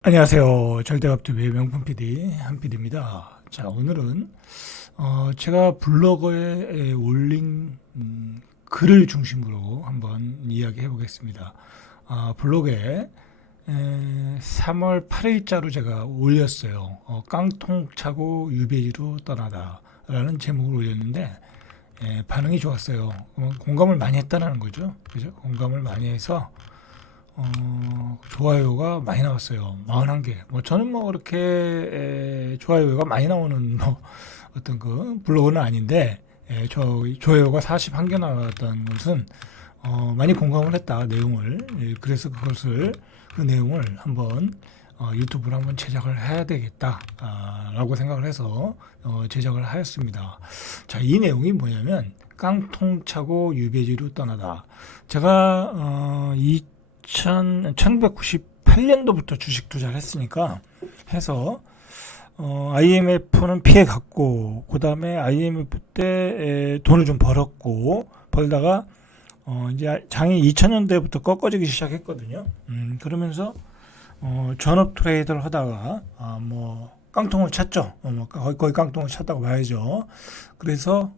안녕하세요. 절대값TV의 명품 PD 한 PD입니다. 자, 오늘은 제가 블로그에 올린 글을 중심으로 한번 이야기해 보겠습니다. 블로그에 3월 8일자로 제가 올렸어요. 깡통 차고 유배지로 떠나다라는 제목을 올렸는데 반응이 좋았어요. 공감을 많이 했다는 거죠. 그죠? 공감을 많이 해서 좋아요가 많이 나왔어요. 41개. 저는 그렇게 좋아요가 많이 나오는 어떤 그 블로그는 아닌데, 좋아요가 41개 나왔다는 것은 많이 공감을 했다, 내용을. 그래서 그 내용을 한번 유튜브로 한번 제작을 해야 되겠다, 라고 생각을 해서 제작을 하였습니다. 자, 이 내용이 뭐냐면, 깡통 차고 유배지로 떠나다. 제가 1998년도부터 주식 투자를 했으니까 해서 IMF는 피해 갔고, 그 다음에 IMF 때 돈을 좀 벌다가 이제 장이 2000년대부터 꺾어지기 시작했거든요. 그러면서 전업 트레이더를 하다가 깡통을 찼죠. 거의 깡통을 찼다고 봐야죠. 그래서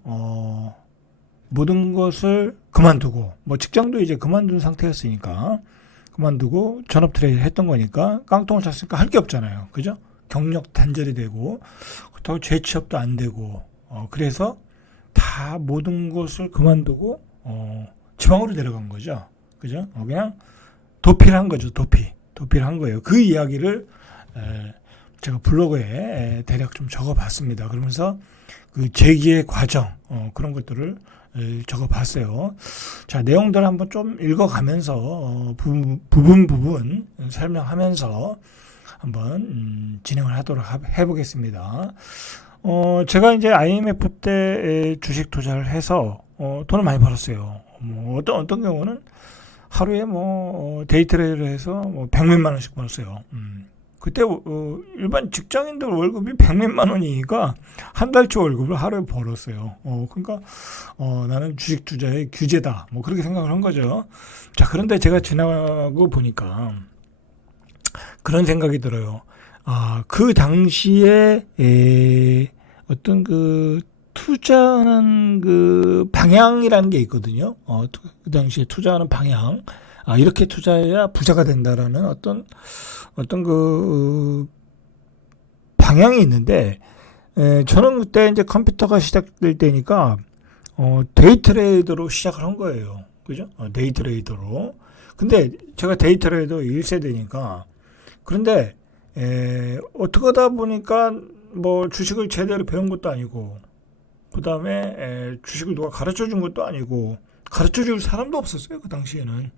모든 것을 그만두고, 직장도 이제 그만둔 상태였으니까 그만두고 전업 트레이드 했던 거니까, 깡통을 찼으니까 할 게 없잖아요. 그죠? 경력 단절이 되고, 그렇다고 재취업도 안 되고, 그래서 다 모든 것을 그만두고 지방으로 내려간 거죠. 그죠? 그냥 도피를 한 거죠. 도피를 한 거예요. 그 이야기를 제가 블로그에 대략 좀 적어봤습니다. 그러면서 그 재기의 과정, 그런 것들을 적어봤어요. 자, 내용들을 한번 좀 읽어가면서 부분 설명하면서 한번 진행을 하도록 해보겠습니다. 제가 이제 IMF 때 주식 투자를 해서 돈을 많이 벌었어요. 어떤 경우는 하루에 데이트레이드를 해서 100몇만 원씩 벌었어요. 그때 일반 직장인들 월급이 100몇만 원이니까 한 달치 월급을 하루에 벌었어요. 그러니까 나는 주식 투자의 규제다, 그렇게 생각을 한 거죠. 자, 그런데 제가 지나고 보니까 그런 생각이 들어요. 그 당시에 어떤 그 투자하는 그 방향이라는 게 있거든요. 그 당시에 투자하는 방향. 이렇게 투자해야 부자가 된다라는 어떤 그 방향이 있는데, 저는 그때 이제 컴퓨터가 시작될 때니까 데이트레이더로 시작을 한 거예요. 그죠? 데이트레이더로. 근데 제가 데이트레이더 1세대니까, 그런데 어떻게 하다 보니까 주식을 제대로 배운 것도 아니고, 그 다음에 주식을 누가 가르쳐 준 것도 아니고, 가르쳐 줄 사람도 없었어요. 그 당시에는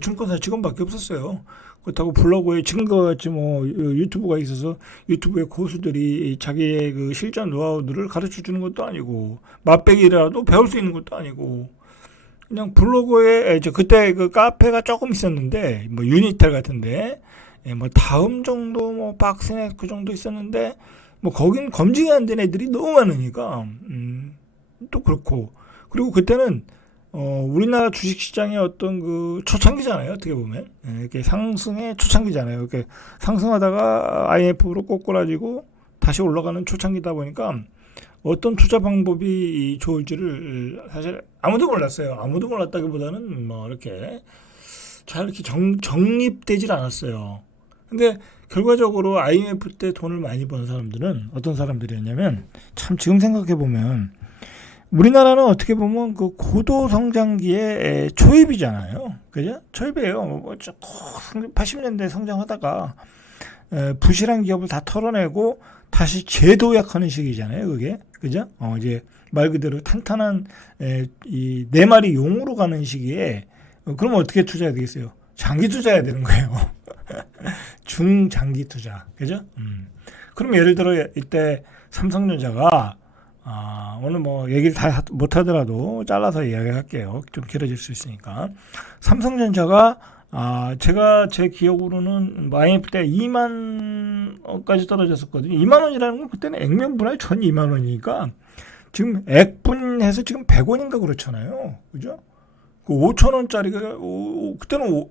증권사 직원밖에 없었어요. 그렇다고 블로그에 지금과 같이 유튜브가 있어서 유튜브의 고수들이 자기의 그 실전 노하우들을 가르쳐 주는 것도 아니고, 맛배기라도 배울 수 있는 것도 아니고, 그냥 블로그에 그때 그 카페가 조금 있었는데, 유니텔 같은데, 다음 정도 박스넷 그 정도 있었는데, 거긴 검증이 안 된 애들이 너무 많으니까 또 그렇고, 그리고 그때는 우리나라 주식시장의 어떤 그 초창기잖아요. 어떻게 보면 이렇게 상승의 초창기잖아요. 이렇게 상승하다가 IMF로 꼬꾸라지고 다시 올라가는 초창기다 보니까 어떤 투자 방법이 좋을지를 사실 아무도 몰랐어요. 아무도 몰랐다기보다는 이렇게 잘 이렇게 정립되질 않았어요. 근데 결과적으로 IMF 때 돈을 많이 버는 사람들은 어떤 사람들이었냐면, 참 지금 생각해 보면 우리나라는 어떻게 보면 그 고도 성장기의 초입이잖아요. 그죠? 초입이에요. 80년대 성장하다가 부실한 기업을 다 털어내고 다시 재도약하는 시기잖아요. 그게. 그죠? 이제 말 그대로 탄탄한 이 네 마리 용으로 가는 시기에, 그러면 어떻게 투자해야 되겠어요? 장기 투자해야 되는 거예요. 중장기 투자. 그죠? 그럼 예를 들어 이때 삼성전자가, 오늘 얘기를 다 못하더라도 잘라서 이야기할게요. 좀 길어질 수 있으니까. 삼성전자가, 제가 제 기억으로는 IMF 때 2만 원까지 떨어졌었거든요. 2만 원이라는 건 그때는 액면분할 전 2만 원이니까 지금 액분해서 지금 100원인가 그렇잖아요. 그죠? 그 5천 원짜리가 그때는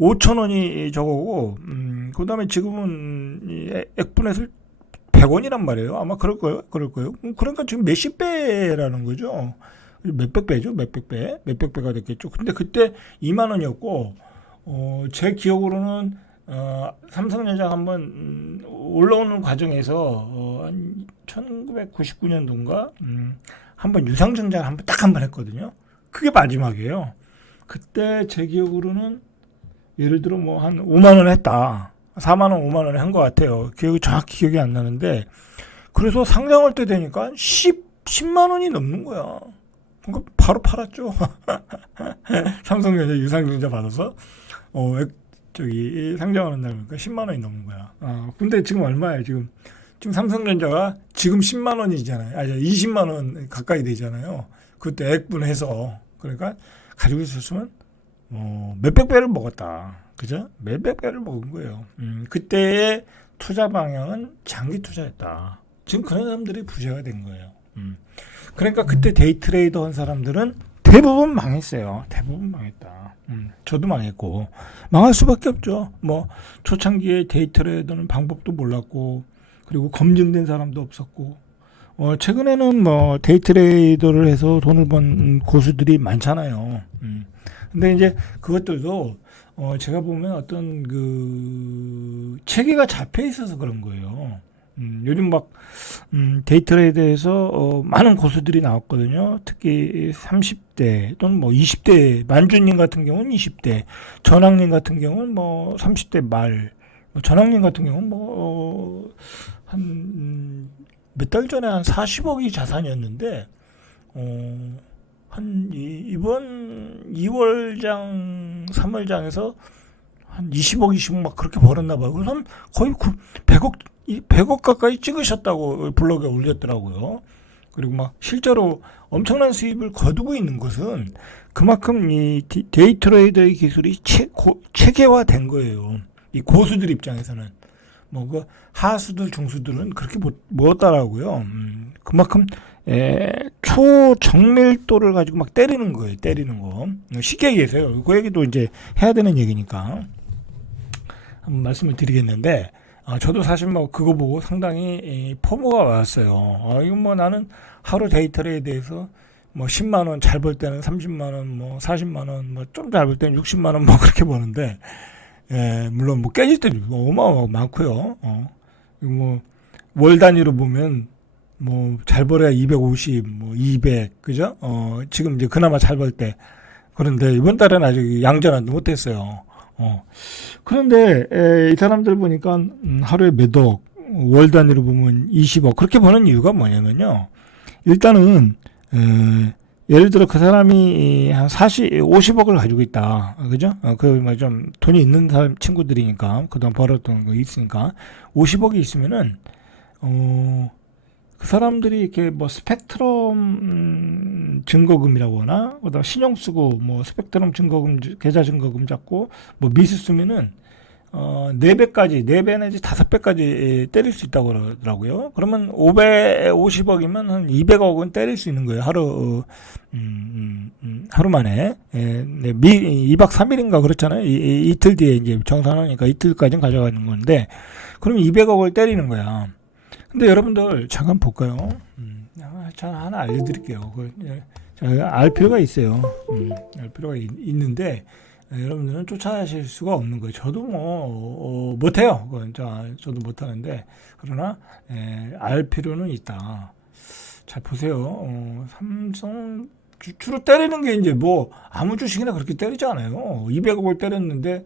5,000원이 저거고, 그 다음에 지금은 액분해서 100원이란 말이에요. 아마 그럴 거예요. 그러니까 지금 몇십 배라는 거죠. 몇백 배죠. 몇백 배가 됐겠죠. 근데 그때 2만 원이었고, 제 기억으로는 삼성전자 한번 올라오는 과정에서 한 1999년도인가 한번 유상증자를 한 번 했거든요. 그게 마지막이에요. 그때 제 기억으로는 예를 들어 뭐 한 5만 원 했다. 4만 원, 5만 원에 한 것 같아요. 정확히 기억이 안 나는데, 그래서 상장할 때 되니까 10만 원이 넘는 거야. 그러니까 바로 팔았죠. 삼성전자 유상증자 받아서 상장하는 날 보니까 10만 원이 넘는 거야. 근데 지금 얼마예요? 지금 삼성전자가 지금 10만 원이잖아요. 아니 20만 원 가까이 되잖아요. 그때 액분해서. 그러니까 가지고 있었으면 몇백 배를 먹었다. 그죠? 몇백 배를 먹은 거예요. 그때의 투자 방향은 장기 투자였다. 지금 그런 사람들이 부자가 된 거예요. 그러니까 그때 데이 트레이더 한 사람들은 대부분 망했어요. 대부분 망했다. 저도 망했고, 망할 수밖에 없죠. 뭐 초창기에 데이 트레이더는 방법도 몰랐고, 그리고 검증된 사람도 없었고, 최근에는 뭐 데이 트레이더를 해서 돈을 번 고수들이 많잖아요. 근데 이제 그것들도 제가 보면 어떤 그 체계가 잡혀 있어서 그런 거예요. 요즘 막 데이 트레이드에서 많은 고수들이 나왔거든요. 특히 30대 또는 뭐 20대 만주님 같은 경우는 20대, 전학님 같은 경우는 뭐 30대 말, 전학님 같은 경우는 뭐 한 몇 달 전에 한 40억이 자산이었는데 한 이번 2월장, 3월장에서 한 20억, 20억 막 그렇게 벌었나 봐요. 그래서 거의 100억 가까이 찍으셨다고 블로그에 올렸더라고요. 그리고 막 실제로 엄청난 수입을 거두고 있는 것은 그만큼 이 데이 트레이더의 기술이 체계화된 거예요. 이 고수들 입장에서는. 뭐 그 하수들, 중수들은 그렇게 못 따라하고요. 그만큼 초정밀도를 가지고 막 때리는 거예요. 때리는 거. 쉽게 얘기해서요. 그 얘기도 이제 해야 되는 얘기니까 한번 말씀을 드리겠는데, 저도 사실 뭐 그거 보고 상당히 포모가 왔어요. 이건 뭐 나는 하루 데이 트레이드에서 뭐 10만 원 잘 벌 때는 30만 원, 뭐 40만 원, 뭐 좀 잘 벌 때는 60만 원 뭐 그렇게 버는데, 물론 뭐 깨질 때도 어마어마하고 많고요. 뭐 월 단위로 보면 뭐 잘 벌어야 250, 뭐 200, 그죠? 지금 이제 그나마 잘 벌 때. 그런데 이번 달에는 아직 양전환도 못했어요. 그런데 이 사람들 보니까 하루에 몇 억, 월 단위로 보면 20억 그렇게 버는 이유가 뭐냐면요. 일단은 예를 들어 그 사람이 한 50억을 가지고 있다. 그죠? 그 뭐 좀 돈이 있는 사람 친구들이니까 그동안 벌었던 거 있으니까 50억이 있으면은 그 사람들이 이렇게 뭐 스펙트럼 증거금이라고 하나, 그다음 신용 쓰고 뭐 스펙트럼 증거금, 계좌 증거금 잡고 뭐 미수 쓰면은 4배까지, 4배 내지 5배까지 때릴 수 있다고 그러더라고요. 그러면 550억이면 한 200억은 때릴 수 있는 거예요. 하루 만에. 2박 3일인가 그렇잖아요. 이틀 뒤에 이제 정산하니까 이틀까지는 가져가는 건데, 그럼 200억을 때리는 거야. 근데 여러분들 잠깐 볼까요? 제가 하나 알려드릴게요. 알 필요가 있어요. 알 필요가 있는데, 여러분들은 쫓아가실 수가 없는 거예요. 저도 뭐 못해요. 저도 못하는데, 그러나 알 필요는 있다. 잘 보세요. 삼성 주로 때리는 게 이제 뭐 아무 주식이나 그렇게 때리지 않아요. 200억을 때렸는데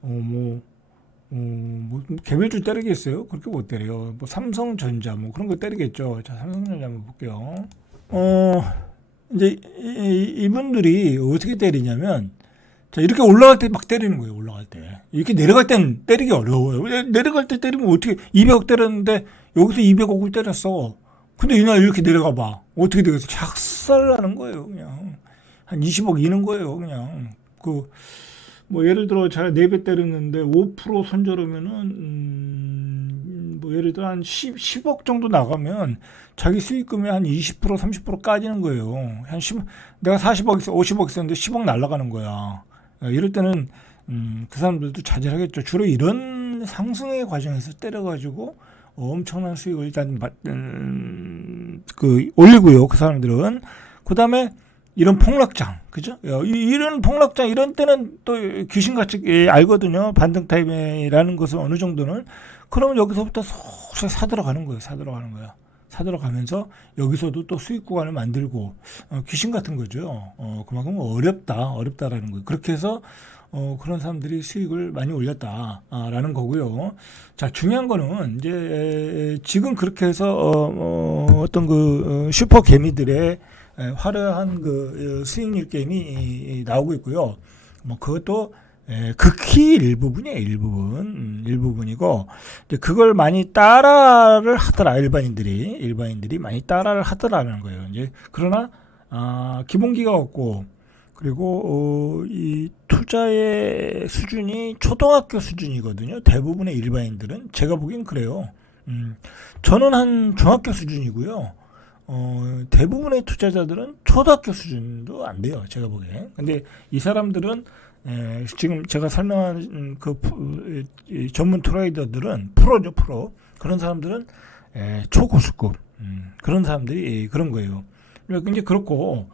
뭐 개별주 때리겠어요? 그렇게 못 때려요. 뭐 삼성전자 뭐 그런 거 때리겠죠. 자, 삼성전자 한번 볼게요. 이제 이분들이 어떻게 때리냐면, 자, 이렇게 올라갈 때 막 때리는 거예요. 올라갈 때. 이렇게 내려갈 땐 때리기 어려워요. 내려갈 때 때리면 어떻게 200억 때렸는데 여기서 200억을 때렸어. 근데 이날 이렇게 내려가 봐. 어떻게 되겠어? 작살나는 거예요, 그냥. 한 20억 이는 거예요, 그냥. 뭐 예를 들어 제가 4배 때렸는데 5% 손절하면은 뭐 예를 들어 한 10억 정도 나가면 자기 수익금의 한 20% 30% 까지는 거예요. 내가 40억 있어 50억 있었는데 10억 날아가는 거야. 이럴 때는 그 사람들도 자제하겠죠. 주로 이런 상승의 과정에서 때려가지고 엄청난 수익을 일단 올리고요. 그 사람들은. 그 다음에 이런 폭락장, 그죠? 이런 폭락장, 이런 때는 또 귀신같이 알거든요. 반등 타임이라는 것을 어느 정도는. 그러면 여기서부터 속속 사들어가는 거예요. 사들어가는 거야. 사들어가면서 여기서도 또 수익 구간을 만들고, 귀신 같은 거죠. 그만큼 어렵다라는 거예요. 그렇게 해서 그런 사람들이 수익을 많이 올렸다라는 거고요. 자, 중요한 거는 이제 지금 그렇게 해서 어떤 슈퍼 개미들의 화려한 수익률 게임이 나오고 있고요. 뭐 그것도 극히 일부분이에요. 일부분이고 이제 그걸 많이 따라를 하더라. 일반인들이 많이 따라를 하더라는 거예요. 이제 그러나 기본기가 없고 그리고 이 투자의 수준이 초등학교 수준이거든요. 대부분의 일반인들은 제가 보기엔 그래요. 저는 한 중학교 수준이고요. 대부분의 투자자들은 초등학교 수준도 안 돼요. 제가 보기엔. 근데 이 사람들은 지금 제가 설명한 전문 트레이더들은 프로죠, 프로. 그런 사람들은 초고수급. 그런 사람들이 그런 거예요. 이제 그렇고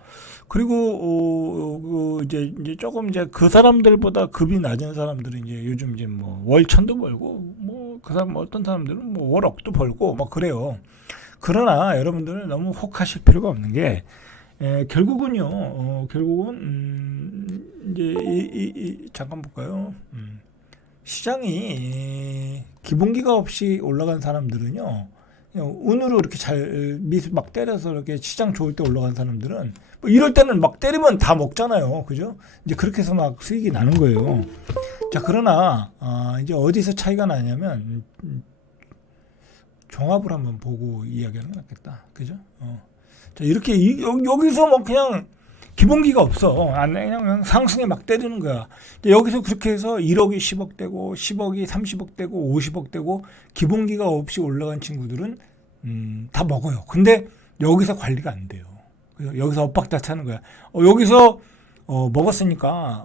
그리고 이제 조금 이제 그 사람들보다 급이 낮은 사람들은 이제 요즘 이제 뭐 월천도 벌고 뭐 그 사람 어떤 사람들은 뭐 월억도 벌고 뭐 그래요. 그러나 여러분들은 너무 혹하실 필요가 없는 게 결국은 이제 잠깐 볼까요? 시장이 기본기가 없이 올라간 사람들은요. 운으로 이렇게 잘 미스 막 때려서 이렇게 시장 좋을 때 올라간 사람들은 뭐 이럴 때는 막 때리면 다 먹잖아요. 그죠? 이제 그렇게 해서 막 수익이 나는 거예요. 자, 그러나 이제 어디서 차이가 나냐면 종합을 한번 보고 이야기하는 게 낫겠다. 그죠? 자, 이렇게 여기서 뭐 그냥 기본기가 없어. 그냥 상승에 막 때리는 거야. 여기서 그렇게 해서 1억이 10억 되고 10억이 30억 되고 50억 되고 기본기가 없이 올라간 친구들은 다 먹어요. 근데 여기서 관리가 안 돼요. 여기서 엇박자차는 거야. 여기서 먹었으니까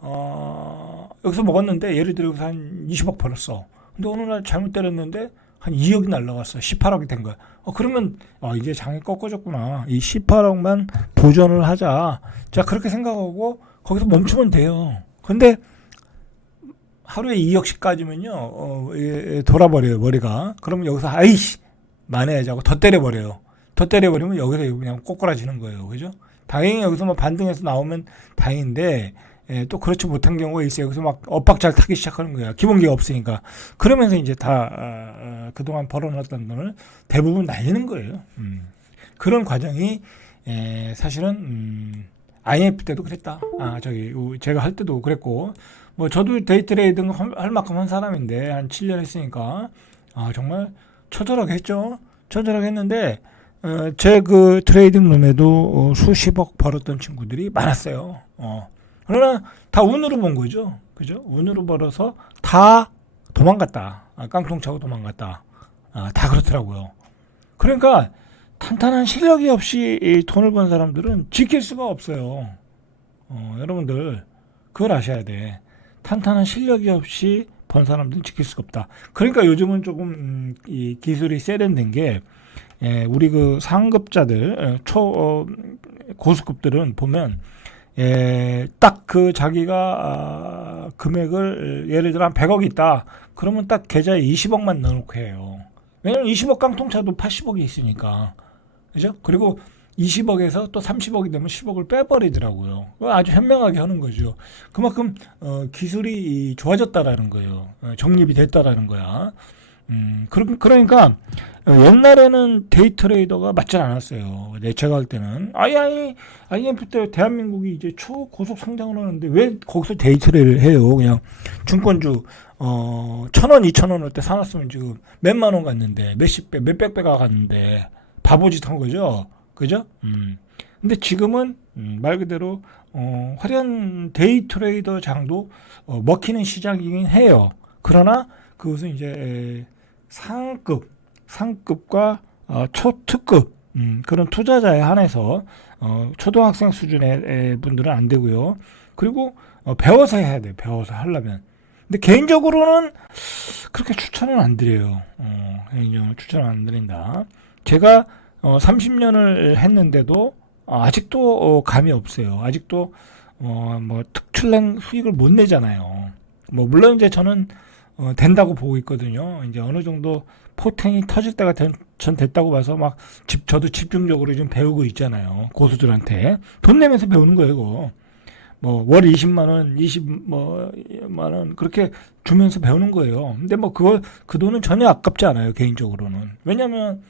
여기서 먹었는데 예를 들어 여기서 한 20억 벌었어. 근데 어느 날 잘못 때렸는데 한 2억이 날라갔어. 18억이 된 거야. 그러면 이제 장이 꺾어졌구나. 이 18억만 보존을 하자. 자, 그렇게 생각하고 거기서 멈추면 돼요. 근데 하루에 2억씩 까지면요. 돌아버려요, 머리가. 그러면 여기서 아이씨 만회하지 하고 더 때려버려요. 더 때려버리면 여기서 그냥 꼬꾸라지는 거예요. 그죠? 다행히 여기서 뭐 반등해서 나오면 다행인데 또 그렇지 못한 경우가 있어요. 여기서 막 엇박자를 타기 시작하는 거야. 기본기가 없으니까. 그러면서 이제 다 그동안 벌어놨던 돈을 대부분 날리는 거예요. 그런 과정이 사실은 IMF 때도 그랬다. 제가 할 때도 그랬고 뭐 저도 데이 트레이딩 할 만큼 한 사람인데 한 7년 했으니까 정말 처절하게 했죠. 처절하게 했는데 제 트레이딩 룸에도 수십억 벌었던 친구들이 많았어요. 그러나 다 운으로 본 거죠. 그죠? 운으로 벌어서 다 도망갔다. 깡통 차고 도망갔다. 다 그렇더라고요. 그러니까 탄탄한 실력이 없이 돈을 번 사람들은 지킬 수가 없어요. 여러분들 그걸 아셔야 돼. 탄탄한 실력이 없이 번 사람들은 지킬 수가 없다. 그러니까 요즘은 조금 이 기술이 세련된 게 우리 상급자들 고수급들은 보면 딱 자기가 금액을 예를 들어 한 100억이 있다. 그러면 딱 계좌에 20억만 넣어놓고 해요. 왜냐면 20억 깡통차도 80억이 있으니까. 그죠? 그리고 20억에서 또 30억이 되면 10억을 빼버리더라고요. 아주 현명하게 하는 거죠. 그만큼 기술이 좋아졌다라는 거예요. 정립이 됐다라는 거야. 그러니까 옛날에는 데이 트레이더가 맞지 않았어요. 제가 할 때는 IMF 때 대한민국이 이제 초고속 성장을 하는데 왜 거기서 데이 트레이를 해요? 그냥 중권주 1,000원, 2,000원 할 때 사놨으면 지금 몇만 원 갔는데 몇십 배, 몇백 배가 갔는데 바보짓 한 거죠. 그죠? 근데 지금은 말 그대로 화려한 데이 트레이더 장도 먹히는 시장이긴 해요. 그러나 그것은 이제 상급과 초특급 그런 투자자에 한해서 초등학생 수준의 분들은 안 되고요. 그리고 배워서 해야 돼요. 배워서 하려면 근데 개인적으로는 그렇게 추천은 안 드려요. 개인적으로 추천은 안 드린다. 제가 30년을 했는데도 아직도 감이 없어요. 아직도 뭐 특출난 수익을 못 내잖아요. 뭐 물론 이제 저는 된다고 보고 있거든요. 이제 어느 정도 포텐이 터질 때가 전 됐다고 봐서 막 저도 집중적으로 좀 배우고 있잖아요. 고수들한테 돈 내면서 배우는 거예요, 이거. 뭐 월 20만 원, 20만 원 그렇게 주면서 배우는 거예요. 근데 뭐 그 돈은 전혀 아깝지 않아요, 개인적으로는. 왜냐면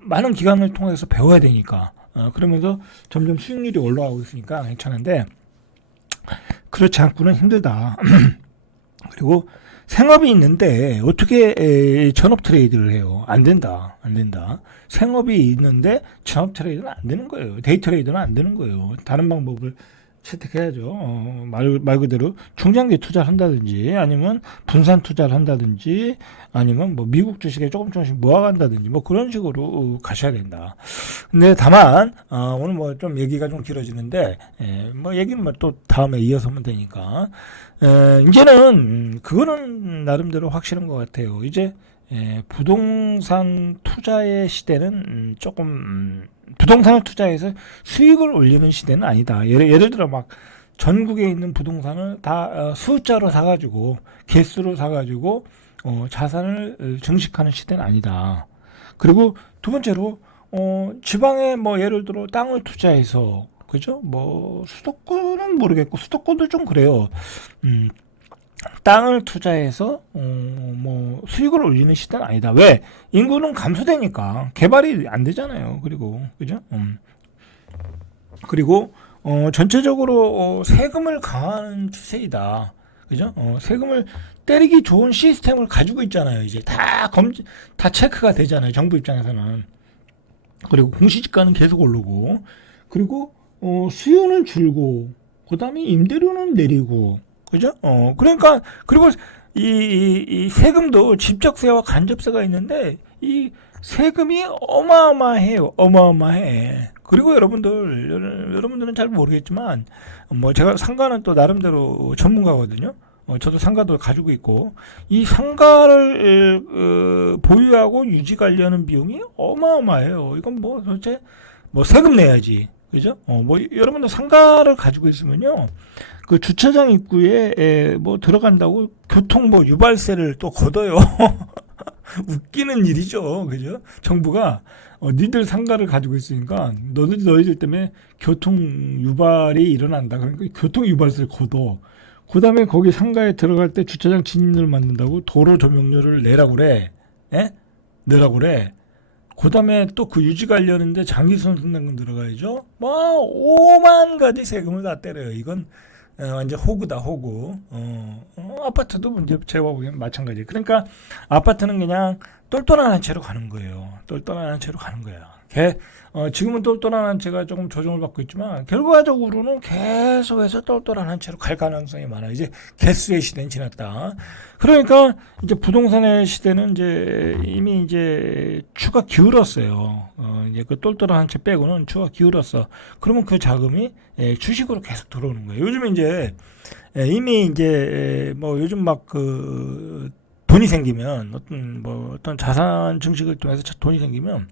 많은 기간을 통해서 배워야 되니까. 그러면서 점점 수익률이 올라가고 있으니까 괜찮은데 그렇지 않고는 힘들다. 그리고 생업이 있는데 어떻게 전업 트레이드를 해요? 안 된다. 안 된다. 생업이 있는데 전업 트레이드는 안 되는 거예요. 데이 트레이드는 안 되는 거예요. 다른 방법을 채택해야죠. 말 그대로 중장기 투자를 한다든지 아니면 분산 투자를 한다든지 아니면 뭐 미국 주식에 조금씩 모아간다든지 뭐 그런 식으로 가셔야 된다. 근데 다만 오늘 뭐 좀 얘기가 좀 길어지는데 뭐 얘기는 뭐 또 다음에 이어서 하면 되니까 이제는 그거는 나름대로 확실한 것 같아요. 이제 부동산 투자의 시대는 조금 부동산을 투자해서 수익을 올리는 시대는 아니다. 예를 들어 막 전국에 있는 부동산을 다 숫자로 사가지고 개수로 사가지고 자산을 증식하는 시대는 아니다. 그리고 두 번째로 지방에 뭐 예를 들어 땅을 투자해서 그죠? 뭐 수도권은 모르겠고 수도권도 좀 그래요. 땅을 투자해서 뭐 수익을 올리는 시대는 아니다. 왜? 인구는 감소되니까 개발이 안 되잖아요. 그리고 그죠? 그리고 전체적으로 세금을 강화하는 추세이다. 그죠? 세금을 때리기 좋은 시스템을 가지고 있잖아요. 이제 다 체크가 되잖아요. 정부 입장에서는. 그리고 공시지가는 계속 오르고, 그리고 수요는 줄고, 그다음에 임대료는 내리고, 그죠? 그러니까 그리고 이 세금도 직접세와 간접세가 있는데 이 세금이 어마어마해요. 어마어마해. 그리고 여러분들은 잘 모르겠지만 뭐 제가 상가는 또 나름대로 전문가거든요. 저도 상가도 가지고 있고 이 상가를 보유하고 유지 관리하는 비용이 어마어마해요. 이건 뭐 도대체 뭐 세금 내야지. 그죠? 뭐 여러분들 상가를 가지고 있으면요. 그 주차장 입구에 뭐 들어간다고 교통 뭐 유발세를 또 걷어요. 웃기는 일이죠. 그죠? 정부가 니들 상가를 가지고 있으니까 너희들 때문에 교통 유발이 일어난다. 그러니까 교통 유발세를 걷어. 그다음에 거기 상가에 들어갈 때 주차장 진입을 만든다고 도로 조명료를 내라고 그래. 예? 내라고 그래. 그다음에 또 그 유지 관리하는데 장기순 승낙금 들어가야죠. 뭐 오만 가지 세금을 다 때려요. 이건 완전 호구다 호구. 아파트도 이제 제가 보기엔 마찬가지. 그러니까 아파트는 그냥 똘똘한 채로 가는 거예요. 똘똘한 채로 가는 거야. 지금은 똘똘한 채가 조금 조정을 받고 있지만 결과적으로는 계속해서 똘똘한 채로 갈 가능성이 많아. 이제 개수의 시대는 지났다. 그러니까 이제 부동산의 시대는 이제 이미 이제 추가 기울었어요. 이제 그 똘똘한 채 빼고는 추가 기울었어. 그러면 그 자금이 주식으로 계속 들어오는 거예요. 요즘 이제 이미 이제 뭐 요즘 막 그 돈이 생기면 어떤 자산 증식을 통해서 돈이 생기면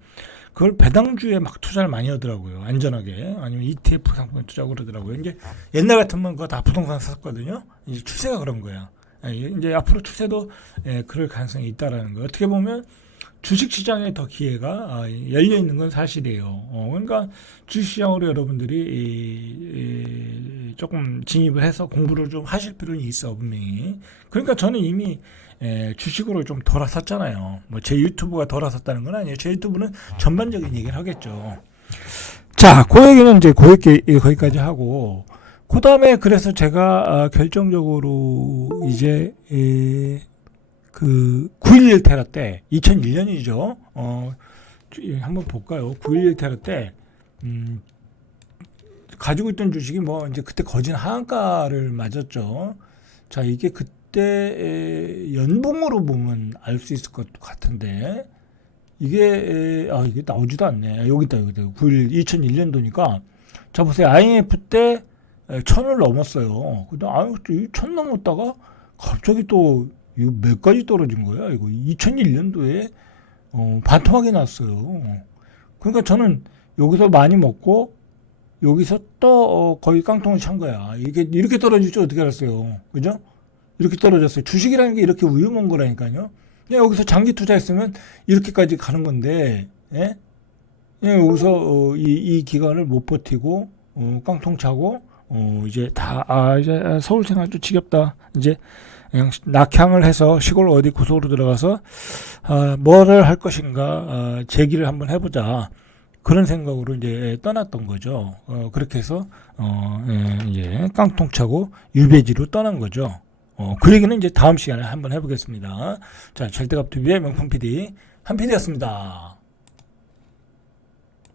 그걸 배당주에 막 투자를 많이 하더라고요. 안전하게. 아니면 ETF 상품에 투자하고 그러더라고요. 이제 옛날 같으면 그거 다 부동산 샀거든요. 이제 추세가 그런 거야. 이제 앞으로 추세도 그럴 가능성이 있다라는 거예요. 어떻게 보면 주식시장에 더 기회가 열려 있는 건 사실이에요. 그러니까 주식시장으로 여러분들이 조금 진입을 해서 공부를 좀 하실 필요는 있어, 분명히. 그러니까 저는 이미 주식으로 좀 돌아섰잖아요. 뭐 제 유튜브가 돌아섰다는 건 아니에요. 제 유튜브는 전반적인 얘기를 하겠죠. 자, 그 얘기는 이제 거기까지 하고, 그 다음에 그래서 제가 결정적으로 이제 그 9.11 테러 때 2001년이죠. 한번 볼까요? 9.11 테러 때 가지고 있던 주식이 뭐 이제 그때 거진 하한가를 맞았죠. 자, 이게 그때 연봉으로 보면 알 수 있을 것 같은데 이게 이게 나오지도 않네. 여기 있다. 2001년도니까 자 보세요. IMF 때 천을 넘었어요. 근데 아유, 천 넘었다가 갑자기 또 이거 몇 가지 떨어진 거야. 이거 2001년도에 반토막이 났어요. 그러니까 저는 여기서 많이 먹고 여기서 또 거의 깡통을 찬 거야. 이렇게 떨어질 줄 어떻게 알았어요. 그죠? 이렇게 떨어졌어요. 주식이라는 게 이렇게 위험한 거라니까요. 그냥 여기서 장기 투자했으면 이렇게까지 가는 건데, 예? 그냥 여기서 이 기간을 못 버티고 깡통 차고 이제 이제 서울 생활도 지겹다. 이제 그냥 낙향을 해서 시골 어디 구석으로 들어가서 뭐를 할 것인가 제기를 한번 해보자. 그런 생각으로 이제 떠났던 거죠. 그렇게 해서 이제 깡통 차고 유배지로 떠난 거죠. 그 얘기는 이제 다음 시간에 한번 해보겠습니다. 자, 절대값 TV의 명품 PD 한 PD였습니다.